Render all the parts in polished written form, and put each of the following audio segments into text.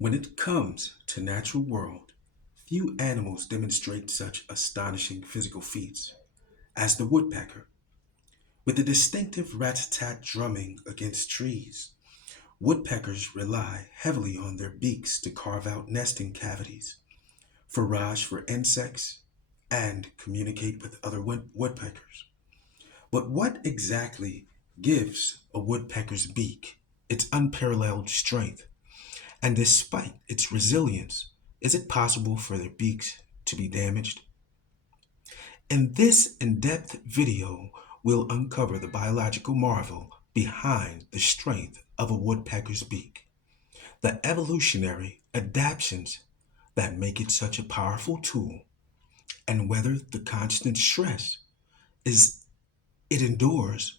When it comes to natural world, few animals demonstrate such astonishing physical feats as the woodpecker. With the distinctive rat-a-tat drumming against trees, woodpeckers rely heavily on their beaks to carve out nesting cavities, forage for insects, and communicate with other woodpeckers. But what exactly gives a woodpecker's beak its unparalleled strength? And despite its resilience, is it possible for their beaks to be damaged? In this in-depth video, we'll uncover the biological marvel behind the strength of a woodpecker's beak, the evolutionary adaptations that make it such a powerful tool, and whether the constant stress is it endures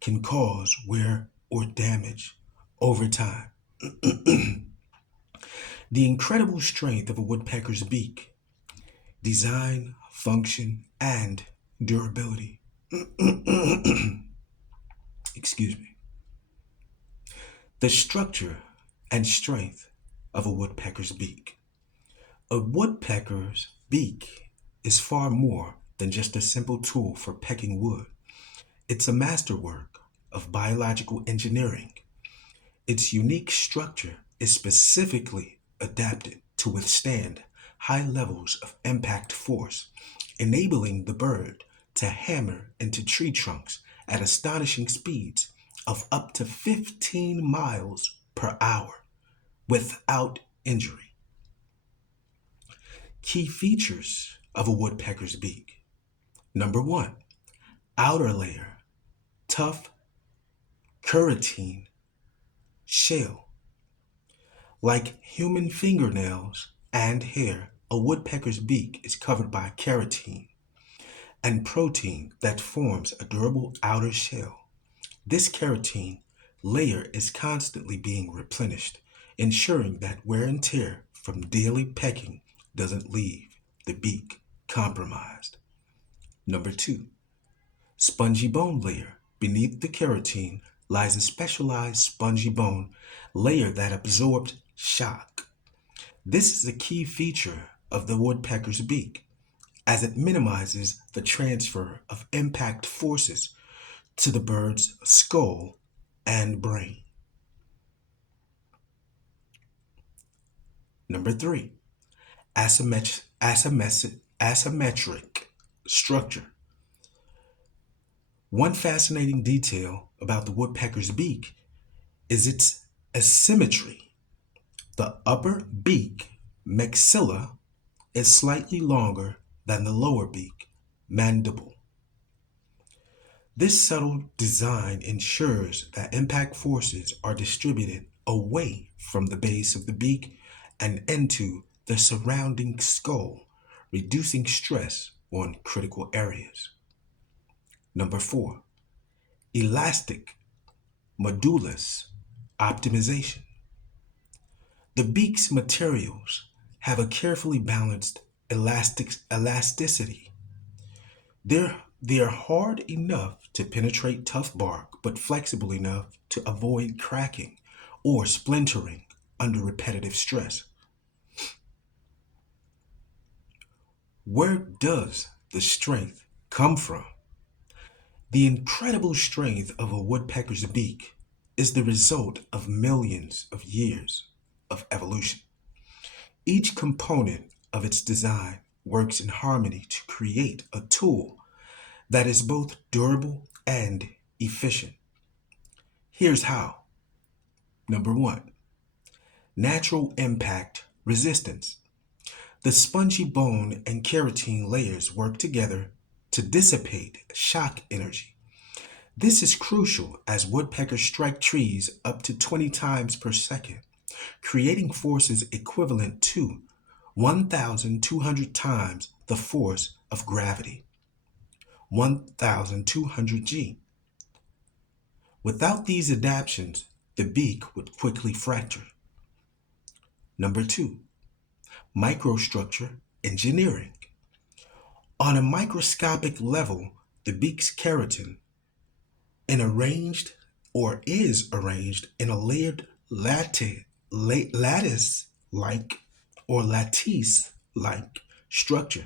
can cause wear or damage over time. The incredible strength of a woodpecker's beak, design, function, and durability. Excuse me. The structure and strength of a woodpecker's beak. A woodpecker's beak is far more than just a simple tool for pecking wood. It's a masterwork of biological engineering. Its unique structure is specifically adapted to withstand high levels of impact force, enabling the bird to hammer into tree trunks at astonishing speeds of up to 15 miles per hour without injury. Key features of a woodpecker's beak. Number one, outer layer, tough keratin shell. Like human fingernails and hair, a woodpecker's beak is covered by keratin and protein that forms a durable outer shell. This keratin layer is constantly being replenished, ensuring that wear and tear from daily pecking doesn't leave the beak compromised. Number two, spongy bone layer. Beneath the keratin lies a specialized spongy bone layer that absorbs shock. This is a key feature of the woodpecker's beak, as it minimizes the transfer of impact forces to the bird's skull and brain. Number three, asymmetric structure. One fascinating detail about the woodpecker's beak is its asymmetry. The upper beak maxilla is slightly longer than the lower beak mandible. This subtle design ensures that impact forces are distributed away from the base of the beak and into the surrounding skull, reducing stress on critical areas. Number four, elastic modulus optimization. The beak's materials have a carefully balanced elasticity. They're hard enough to penetrate tough bark, but flexible enough to avoid cracking or splintering under repetitive stress. Where does the strength come from? The incredible strength of a woodpecker's beak is the result of millions of years of evolution. Each component of its design works in harmony to create a tool that is both durable and efficient. Here's how. Number one, natural impact resistance. The spongy bone and keratin layers work together to dissipate shock energy. This is crucial as woodpeckers strike trees up to 20 times per second, creating forces equivalent to 1,200 times the force of gravity, 1,200 G. Without these adaptations, the beak would quickly fracture. Number two, microstructure engineering. On a microscopic level, the beak's keratin is arranged in a layered lattice lattice-like or lattice-like structure.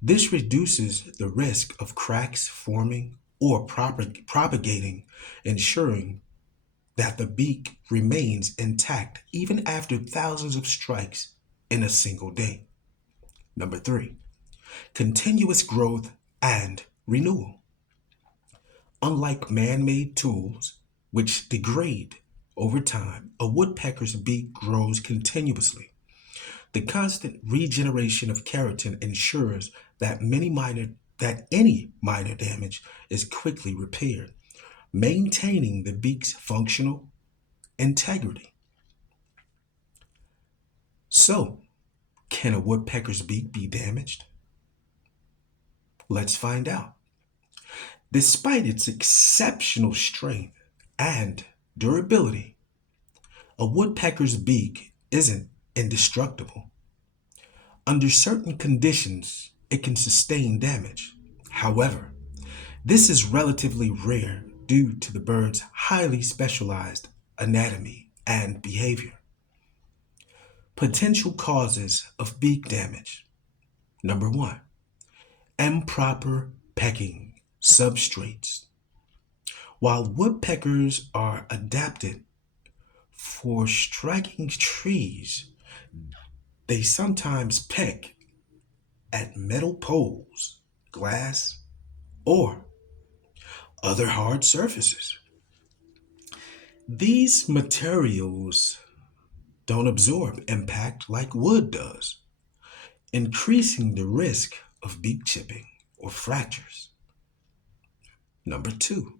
This reduces the risk of cracks forming or propagating, ensuring that the beak remains intact even after thousands of strikes in a single day. Number three, continuous growth and renewal. Unlike man made tools, which degrade over time, a woodpecker's beak grows continuously. The constant regeneration of keratin ensures that any minor damage is quickly repaired, maintaining the beak's functional integrity. So, can a woodpecker's beak be damaged? Let's find out. Despite its exceptional strength and durability, a woodpecker's beak isn't indestructible. Under certain conditions, it can sustain damage. However, this is relatively rare due to the bird's highly specialized anatomy and behavior. Potential causes of beak damage. Number one, improper pecking substrates. While woodpeckers are adapted for striking trees, they sometimes peck at metal poles, glass, or other hard surfaces. These materials don't absorb impact like wood does, increasing the risk of beak chipping or fractures. Number two,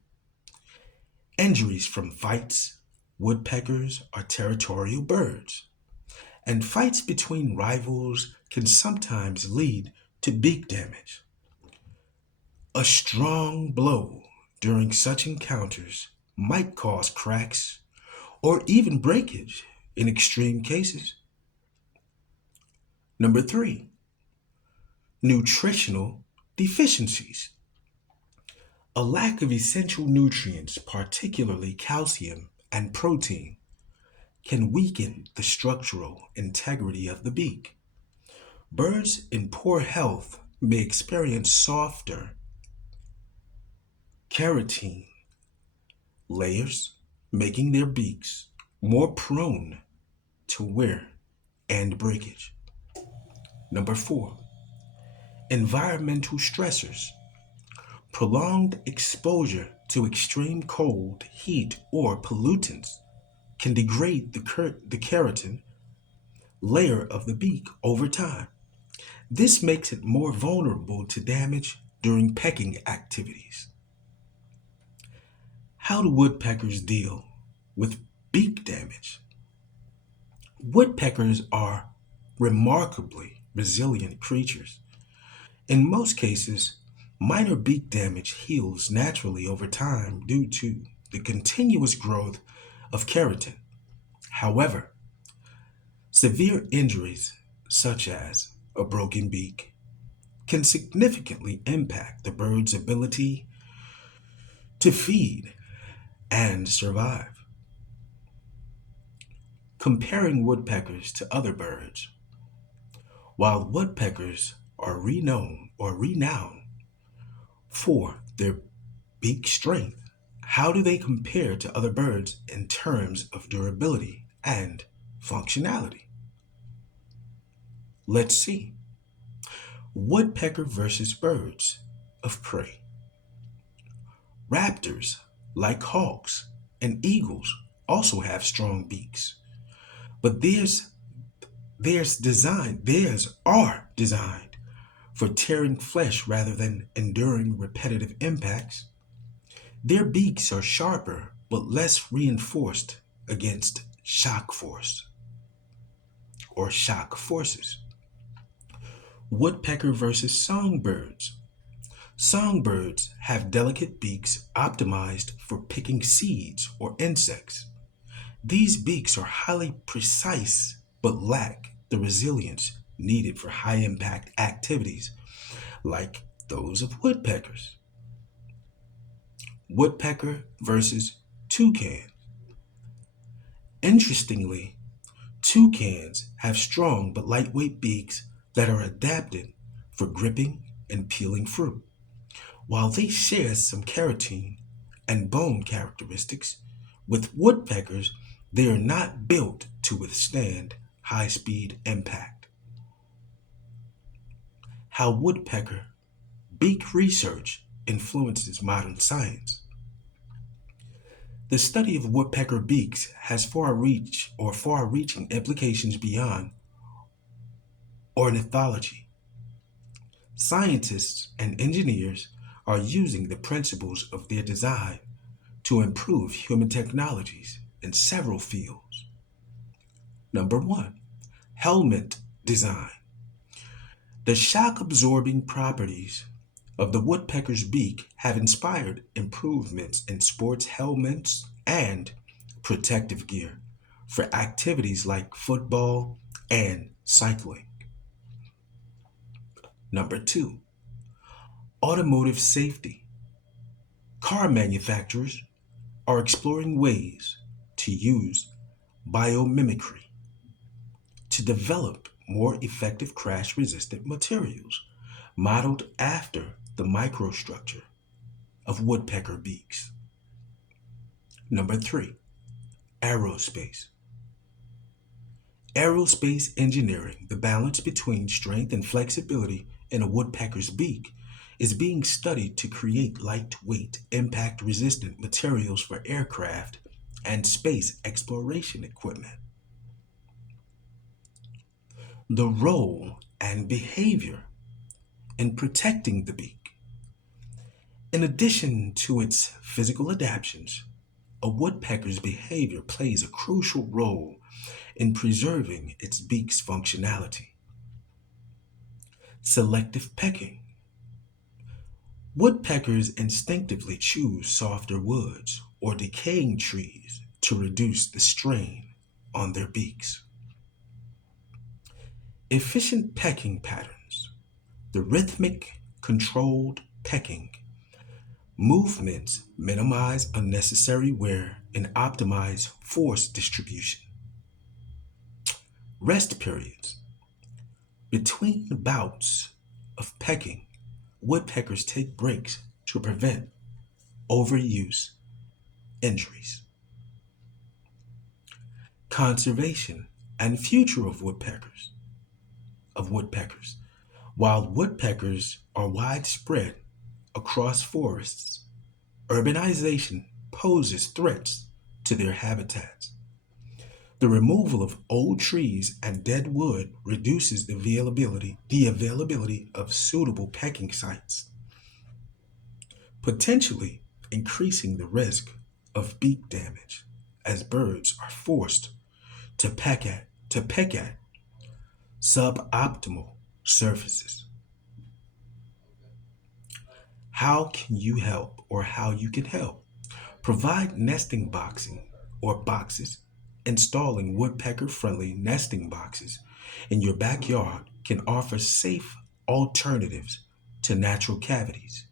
injuries from fights. Woodpeckers are territorial birds, and fights between rivals can sometimes lead to beak damage. A strong blow during such encounters might cause cracks or even breakage in extreme cases. Number three, nutritional deficiencies. A lack of essential nutrients, particularly calcium and protein, can weaken the structural integrity of the beak. Birds in poor health may experience softer keratin layers, making their beaks more prone to wear and breakage. Number four, environmental stressors. Prolonged exposure to extreme cold, heat, or pollutants can degrade the keratin layer of the beak over time. This makes it more vulnerable to damage during pecking activities. How do woodpeckers deal with beak damage? Woodpeckers are remarkably resilient creatures. In most cases, minor beak damage heals naturally over time due to the continuous growth of keratin. However, severe injuries, such as a broken beak, can significantly impact the bird's ability to feed and survive. Comparing woodpeckers to other birds. While woodpeckers are renowned for their beak strength, how do they compare to other birds in terms of durability and functionality? Let's see. Woodpecker versus birds of prey. Raptors, like hawks and eagles, also have strong beaks, but theirs are designed for tearing flesh rather than enduring repetitive impacts. Their beaks are sharper but less reinforced against shock forces. Woodpecker versus songbirds. Songbirds have delicate beaks optimized for picking seeds or insects. These beaks are highly precise but lack the resilience needed for high impact activities like those of woodpeckers. Woodpecker versus toucan. Interestingly, Toucans have strong but lightweight beaks that are adapted for gripping and peeling fruit. While they share some keratin and bone characteristics, with woodpeckers, they are not built to withstand high speed impact. How woodpecker beak research influences modern science. The study of woodpecker beaks has far reaching implications beyond ornithology. Scientists and engineers are using the principles of their design to improve human technologies in several fields. Number one, helmet design. The shock absorbing properties of the woodpecker's beak have inspired improvements in sports helmets and protective gear for activities like football and cycling. Number two, automotive safety. Car manufacturers are exploring ways to use biomimicry to develop more effective crash resistant materials modeled after the microstructure of woodpecker beaks. Number three, aerospace. Aerospace engineering, the balance between strength and flexibility in a woodpecker's beak, is being studied to create lightweight, impact resistant materials for aircraft and space exploration equipment. The role and behavior in protecting the beak. In addition to its physical adaptations, a woodpecker's behavior plays a crucial role in preserving its beak's functionality. Selective pecking. Woodpeckers instinctively choose softer woods or decaying trees to reduce the strain on their beaks. Efficient pecking patterns. The rhythmic, controlled pecking movements minimize unnecessary wear and optimize force distribution. Rest periods. Between bouts of pecking, woodpeckers take breaks to prevent overuse injuries. Conservation and future of woodpeckers. While woodpeckers are widespread across forests, urbanization poses threats to their habitats. The removal of old trees and dead wood reduces the availability of suitable pecking sites, potentially increasing the risk of beak damage as birds are forced to peck at suboptimal surfaces. How can you help or how you can help? Provide nesting boxing or boxes. Installing woodpecker friendly nesting boxes in your backyard can offer safe alternatives to natural cavities.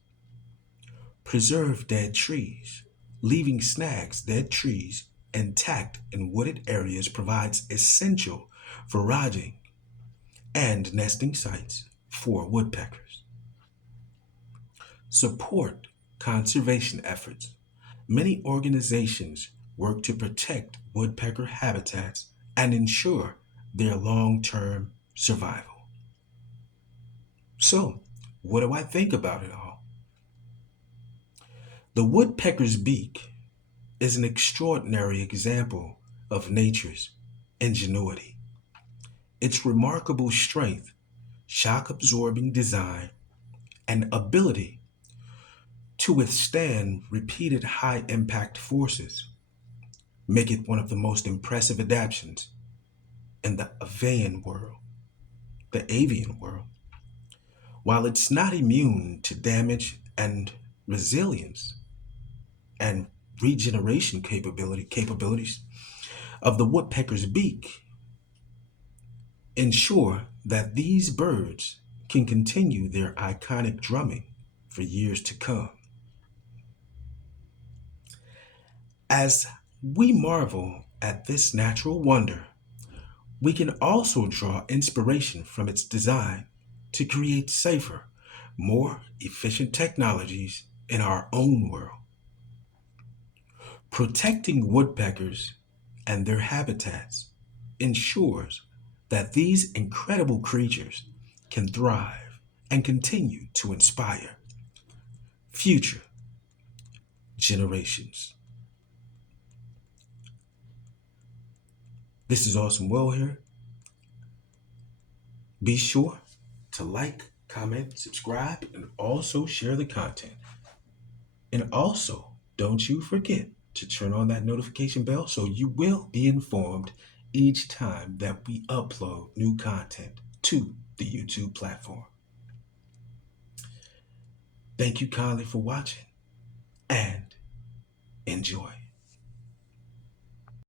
Preserve dead trees. Leaving dead trees, intact in wooded areas provides essential foraging and nesting sites for woodpeckers. Support conservation efforts. Many organizations work to protect woodpecker habitats and ensure their long term survival. So, what do I think about it all? The woodpecker's beak is an extraordinary example of nature's ingenuity. Its remarkable strength, shock absorbing design, and ability to withstand repeated high impact forces make it one of the most impressive adaptations in the avian world. While it's not immune to damage and resilience and regeneration capabilities of the woodpecker's beak, ensure that these birds can continue their iconic drumming for years to come. As we marvel at this natural wonder, We can also draw inspiration from its design to create safer, more efficient technologies in our own world. Protecting woodpeckers and their habitats ensures that these incredible creatures can thrive and continue to inspire future generations. This is Awesome Well here. Be sure to like, comment, subscribe, and also share the content. And also, don't you forget to turn on that notification bell so you will be informed each time that we upload new content to the YouTube platform. Thank you kindly for watching and enjoy.